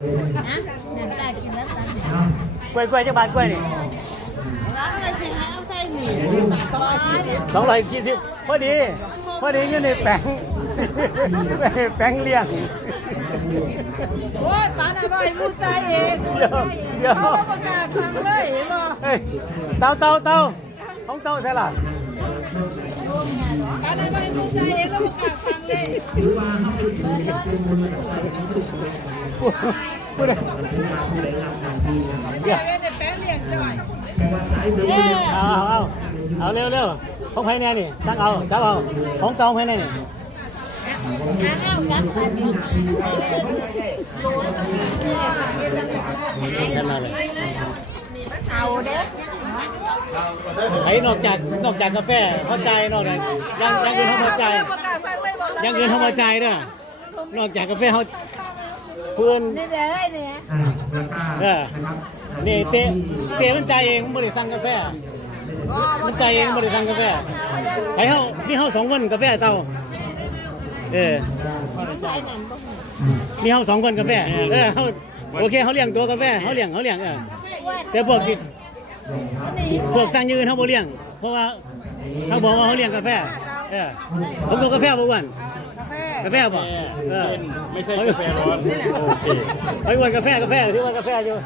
เนี่ยได้กินแล้วตัน กล้วยจะบาทกล้วยนี่ ร้านอะไรสิฮะเอาใส่หนี240 240พอดีอยู่ในแป้งแป้งเลี้ยง โอ้ยปานอร่อยรู้ใจเอง เดี๋ยว เขาประกาศครั้งเลยเห็นบ่ เฮ้ยเตาของเตาใช่ล่ะ ปานอร่อยรู้ใจเองแล้วประกาศครั้งเลย พูดเลยเดี๋ยว เนี่ยแป้งเลี้ยงจ่อย เอาเร็วของไผ่แน่นี่สั่งเอาจับเอาของเตาไผ่แน่นี่กันมาเลย เอาเด้อ ไอ้นอกจากกาแฟเข้าใจนอกจากยังอื่นเขาเข้าใจยังอื่นเขาเข้าใจเด้อนอกจากกาแฟเขาเพื่อน นี่เลยเนี่ย นี่เตะมันใจเองมันไม่ได้สั่งกาแฟมันใจเองไม่ได้สั่งกาแฟไอ้เขานี่เขา2 คนกาแฟเตานี่เขา2 คนกาแฟเขาโอเคเขาเลี้ยงตัวกาแฟเขาเลี้ยงแต่พวกสั่งยืนเขาบ่เลี้ยงเพราะว่าเขาบอกว่าเขาเลี้ยงกาแฟผมบอกกาแฟบ่อ้วนกาแฟบ่ไม่ใช่กาแฟร้อนไอ้อ้วนกาแฟที่ว่ากาแฟอยู่